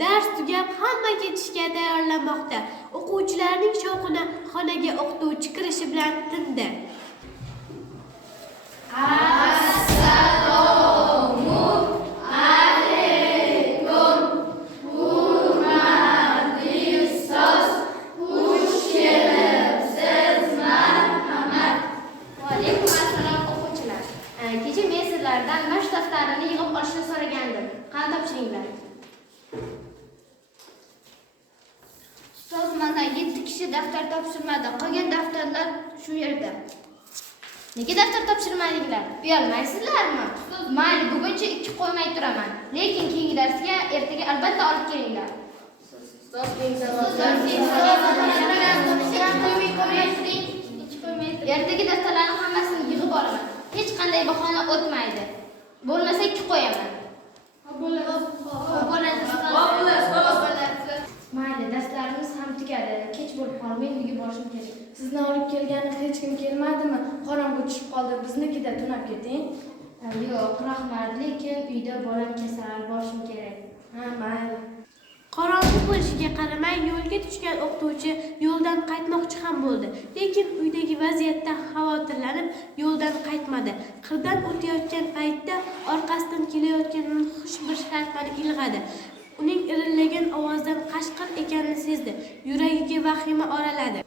Dars tugab hamma ketishga tayyorlanmoqda. O'quvchilarning shovqini xonaga o'qituvchi kirishi bilan tindi. Assalomu alaykum. Hurmatli ustoz, xush kelibsiz. Marhamat. Va alaykum assalom o'quvchilar. Kecha men sizlardan mashq daftarini yig'ib olishni so'ragandim. Qani topshiringlar? Ustoz, mana 7 kishi daftar topshirmadi. Qolgan daftarlar shu yerda. Nega daftar topshirmadinglar? Uyalmaysizlarmi? Mayli, buguncha 2 qo'ymay turaman. Lekin keyingi darsga ertaga albatta olib kelinglar. Ertaga daftarlarning hammasini yig'ib olaman. Hech qanday bahona o'tmaydi. Bo'lmasa 2 qo'yaman. Mayli, darslarimiz ham tugadi. Kech bo'lib qolmay uyga borishim kerak. Sizni olib kelgani hech kim kelmadimi? Qorong'u tushib qoldi. Biznikida tunab keting. Yo'q, rahmat, lekin uyda bolam kasal, borishim kerak. Ha, mayli. Qorong'u bo'lishiga qaramay yo'lga tushgan o'qituvchi yo'ldan qaytmoqchi ham bo'ldi. Lekin uydagi vaziyatdan xavotirlanib yo'ldan qaytmadi. Qirdan o'tayotgan paytda orqasidan kelayotgan xush bir sharpani ilg'adi. Uning irillagan ovozdan qashqir ekanini sezdi. Yuragiga vahima oraladi.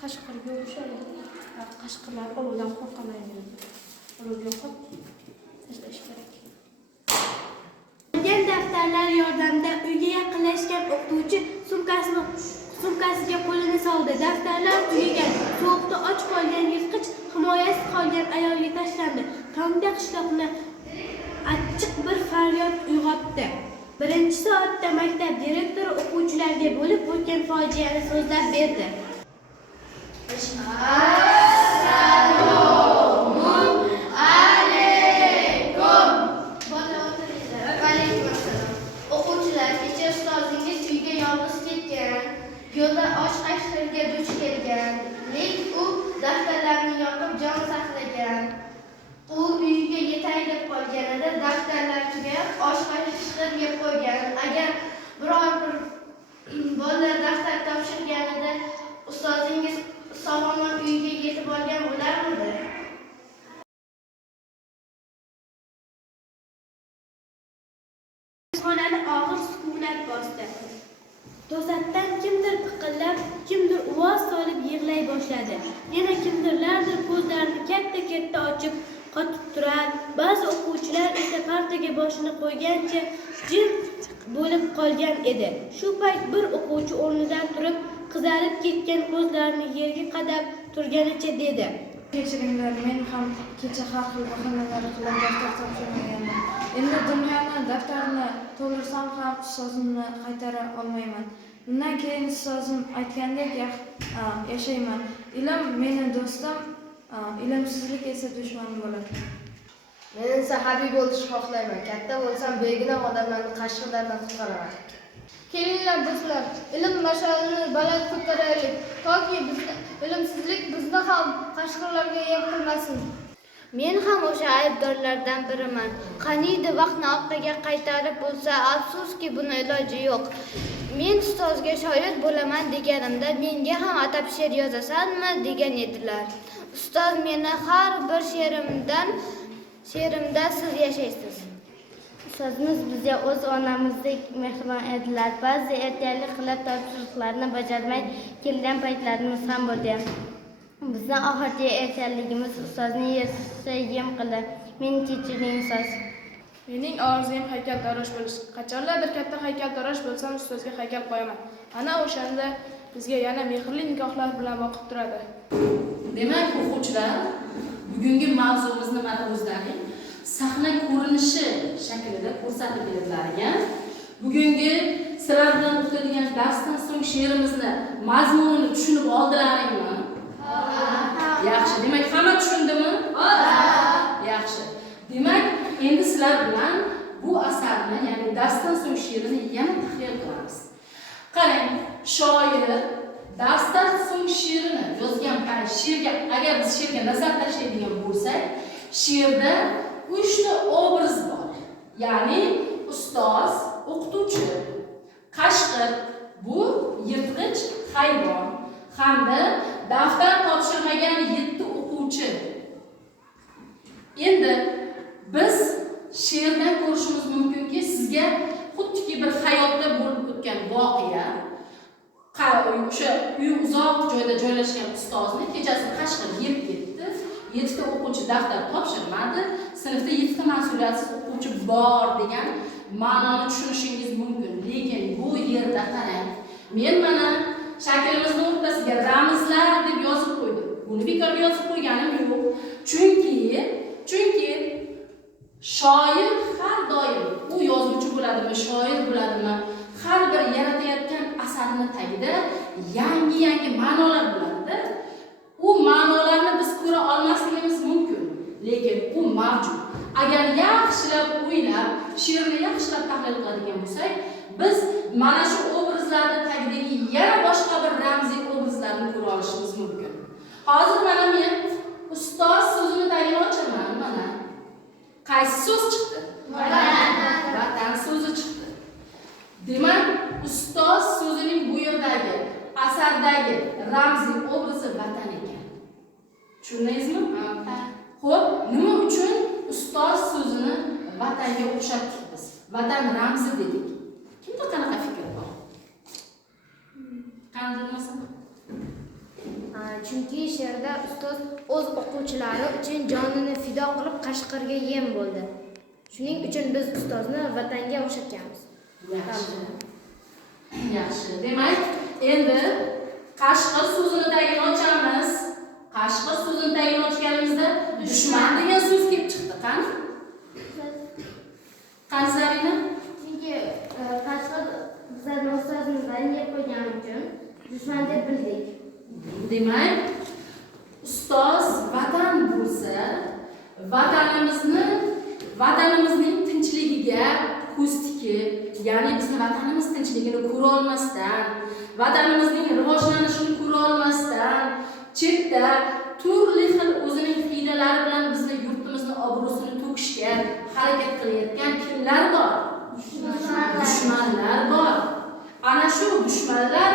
Qashqirga o'xshaydi. Qashqirlar olovdan qo'rqamaydi. Olov yoqib tashlash kerak. Qolgan daftarlar yordamida uyga yaqinlashgan o'qituvchi sumkasiga qo'lini soldi. Daftarlar tugagan. Sovuqda och qolgan yirtqich himoyasiz qolgan ayolga tashlandi. Tongda qishloqni achchiq bir faryod uyg'otdi. Birinchi soatda maktab direktori o'quvchilarga bo'lib o'tgan fojiani so'zlab berdi. Assalomu alaykum. Alaykum assalom. O'quvchilar, kecha ustozingiz uyga yolg'iz ketgan. Yo'lda och qashqirga duch kelgan. Lekin u daftarlarni yoqib jon saqlagan. U uyiga yetay deb qolganida daftarlar tugab, och qashqir yeb qo'ygan. Agar biror bir bola daftar topshirganida ustozingiz sog'lom uyiga yetib olgan bo'larmidi? Xonani og'ir sukunat bosdi. To'satdan kimdir piqillab, kimdir ovoz solib yig'lay boshladi. Yana kimdirlardir ko'zlarini katta-katta ochib qotib turar. Ba'zi o'quvchilar esa partaga boshini qo'ygancha jim bo'lib qolgan edi. Shu payt bir o'quvchi o'rnidan turib, qizarib ketgan ko'zlarini yerga qadab turganicha dedi: Kechiringlar, men ham kecha har xil bahonalar qilib daftar topshirmaganman. Endi dunyoni daftarini to'ldirsam ham ustozimni qaytara olmayman. Bundan keyin ustozim aytgandek yashayman. Ilm meni do'stim, ilmsizlik esa dushmanim bo'ladi. Men esa harbiy bo'lishni xohlayman. Katta bo'lsam begona odamlarni qashqirlardan qutqaraman. Kelinglar do'stlar, ilm mash'alini baland ko'taraylik, toki ilmsizlik bizni ham qashqirlarga yem qilmasin. Men ham o'sha aybdorlardan biriman. Qaniydi vaqtni orqaga qaytarib bo'lsa, afsuski buni iloji yo'q. Men ustozga shoir bo'laman deganimda menga ham atab she'r yozasanmi degan edilar. Ustoz meni har bir she'rimda siz yashaysiz. Ustozimiz bizga o'z onamizdek mehribon edilar. Ba'zi ertalik qilib topshiriqlarni bajarmay kelgan paytlarimiz ham bo'ldi. Bizni oxirgi ertaligimiz ustozni yersa yem qildi. Meni kechiring ustoz. Mening orzuyim haykaltarosh bo'lish. Qachonlardir katta haykaltarosh bo'lsam, ustozga haykal qo'yaman. Ana o'shanda bizga yana mehrli nikohlar bilan boqib turadi. Demak, o'quvchilar, bugungi mavzumiz nimada o'zlaring? Sahna ko'rinishi shaklida ko'rsatib berilgan ekan. Bugungi sizlar bilan o'qitadigan darsdan so'ng she'rimizni mazmunini tushunib oldilaringmi? Yaxshi. Demak, hamma tushundimi? Yaxshi. Demak, endi sizlar bilan bu asarni, ya'ni darsdan so'ng she'rini yana tahlil qilamiz. Qarang, shoir darsdan so'ng she'rini yozgan payt she'rga agar biz she'rga nazar tashlaydigan bo'lsak, she'rda 3 ta obraz bor. Ya'ni ustoz, o'qituvchi, qashqir bu yirtqich hayvon hamda daftar topshirmagan 7 o'quvchi. Endi biz she'rdan ko'rishimiz mumkinki, sizga xuddiki bir hayotda bo'lib o'tgan voqea, o'sha uy uzoq joyda joylashgan ustozni kechasi qashqir yeb ketdi, 7 ta o'quvchi daftar topshirmadi, sinfda 7 ta mas'uliyatsiz o'quvchi bor degan ma'noni tushunishingiz mumkin. Lekin bu yerda qarang, men mana shaklimizni o'rtasiga ramzlar deb yozib qo'ydim. Buni bekorga yozib qo'yganim yo'q. Chunki shoir har doim u yozuvchi bo'ladimi, shoir bo'ladimi, har bir yaratayotgan asarini tagida yangi ma'nolar bo'ladi-da. U ma'nolarni biz ko'ra olmasligimiz mumkin, lekin u mavjud. Agar yaxshilab o'ylab, she'rni yaxshilab tahlil qiladigan bo'lsak, biz mana shu obrazlarning tagidagi yana boshqa bir ramziy obrazlarni ko'ra olishimiz mumkin. Hozir mana men ustoz so'zini tagini ochaman, mana. Qaysi so'z chiqdi? Vatan so'zi chiqdi. Demak, ustoz so'zining bu yerdagi asardagi ramziy obrazi vatan ekan. Tushundingizmi? Xo'p, nima uchun ustoz so'zini vatanga o'xshatdik biz? Vatan ramzi dedik. Kimda qanaqa fikr bor? Qanday Chunki she'rda ustoz o'z o'quvchilari uchun jonini fido qilib qashqirga yem bo'ldi. Shuning uchun biz ustozni vatanga o'xshatganmiz. Yaxshi. Demak, endi qashqir so'zini tagini ochamiz. Qashqir so'zini tagini ochganimizda dushman degan so'z kelib chiqdi. Qani? Zarina? Chunki qashqir bizlarni ustozni vatanga qo'ygani uchun dushman deb bildik. Demak, ustoz vatan bo'lsa, vatanimizning tinchligiga ko'z tikib, ya'ni bizni vatanimiz tinchligini ko'ra olmasdan, vatanimizning rivojlanishini ko'ra olmasdan, chetda turli xil o'zining hiylalari bilan bizni yurtimizni obro'sini to'kishga harakat qilayotgan kimlar bor? Dushmanlar bor. Ana shu dushmanlar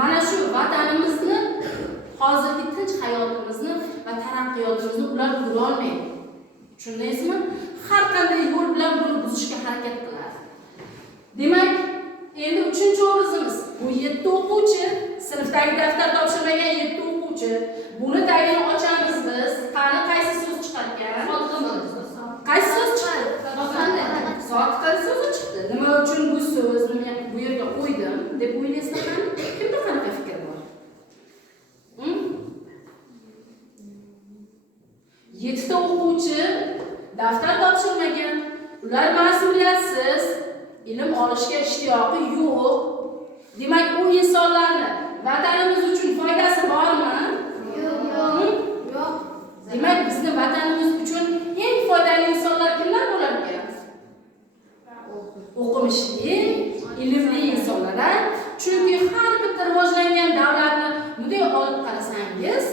mana shu vatanimizni, hozirgi tinch hayotimizni va taraqqiyotimizni ular ko'ra olmaydi. Tushundingizmi? Har qanday yo'l bilan buni buzishga harakat qiladi. Demak, endi 3-obrazimiz bu 7 o'quvchi, sinfdagi daftar topshirmagan 7 o'quvchi. Buni tagini ochamiz biz. Qani qaysi so'z chiqargan? Qaysi so'z chiqdi? Soqtal so'zi chiqdi. Nima uchun bu so'zni bu yerga qo'ydim deb o'ylaysizlar? Kimda qanaqa fikr bor? 7 ta o'quvchi daftar topshirmagan, ular mas'uliyatsiz, ilm olishga ishtiyoqi yo'q. Demak, u insonlarni vatanimiz uchun foydasi bormi? Yo'q. Demak, bizning vatanimiz uchun eng foydali insonlar kimlar bo'lar ekan? O'qimishli, ilmli insonlar. Chunki har bitta rivojlangan davlatni bunday olib qarasangiz,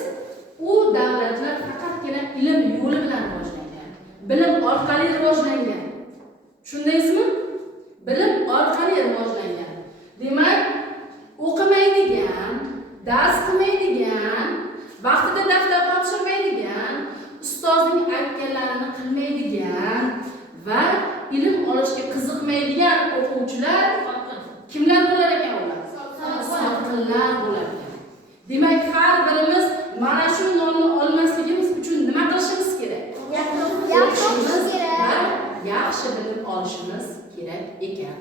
u davlatlar faqatgina ilm yo'li bilan rivojlangan, bilim orqali rivojlangan. Tushundingizmi? Bilim orqali rivojlangan. Demak, o'qimaydigan, dars qilmaydigan, vaqtida daftar topshirmaydigan, ustozning aytganlarini qilmaydigan va ilm olishga qiziqmaydigan o'quvchilar kimlar bo'lar ekan ular? Soqillar bo'lar ekan. Demak, har birimiz mana shu nomni olmasligimiz uchun nima qilishimiz kerak? Yaxshi bilim olishimiz kerak ekan.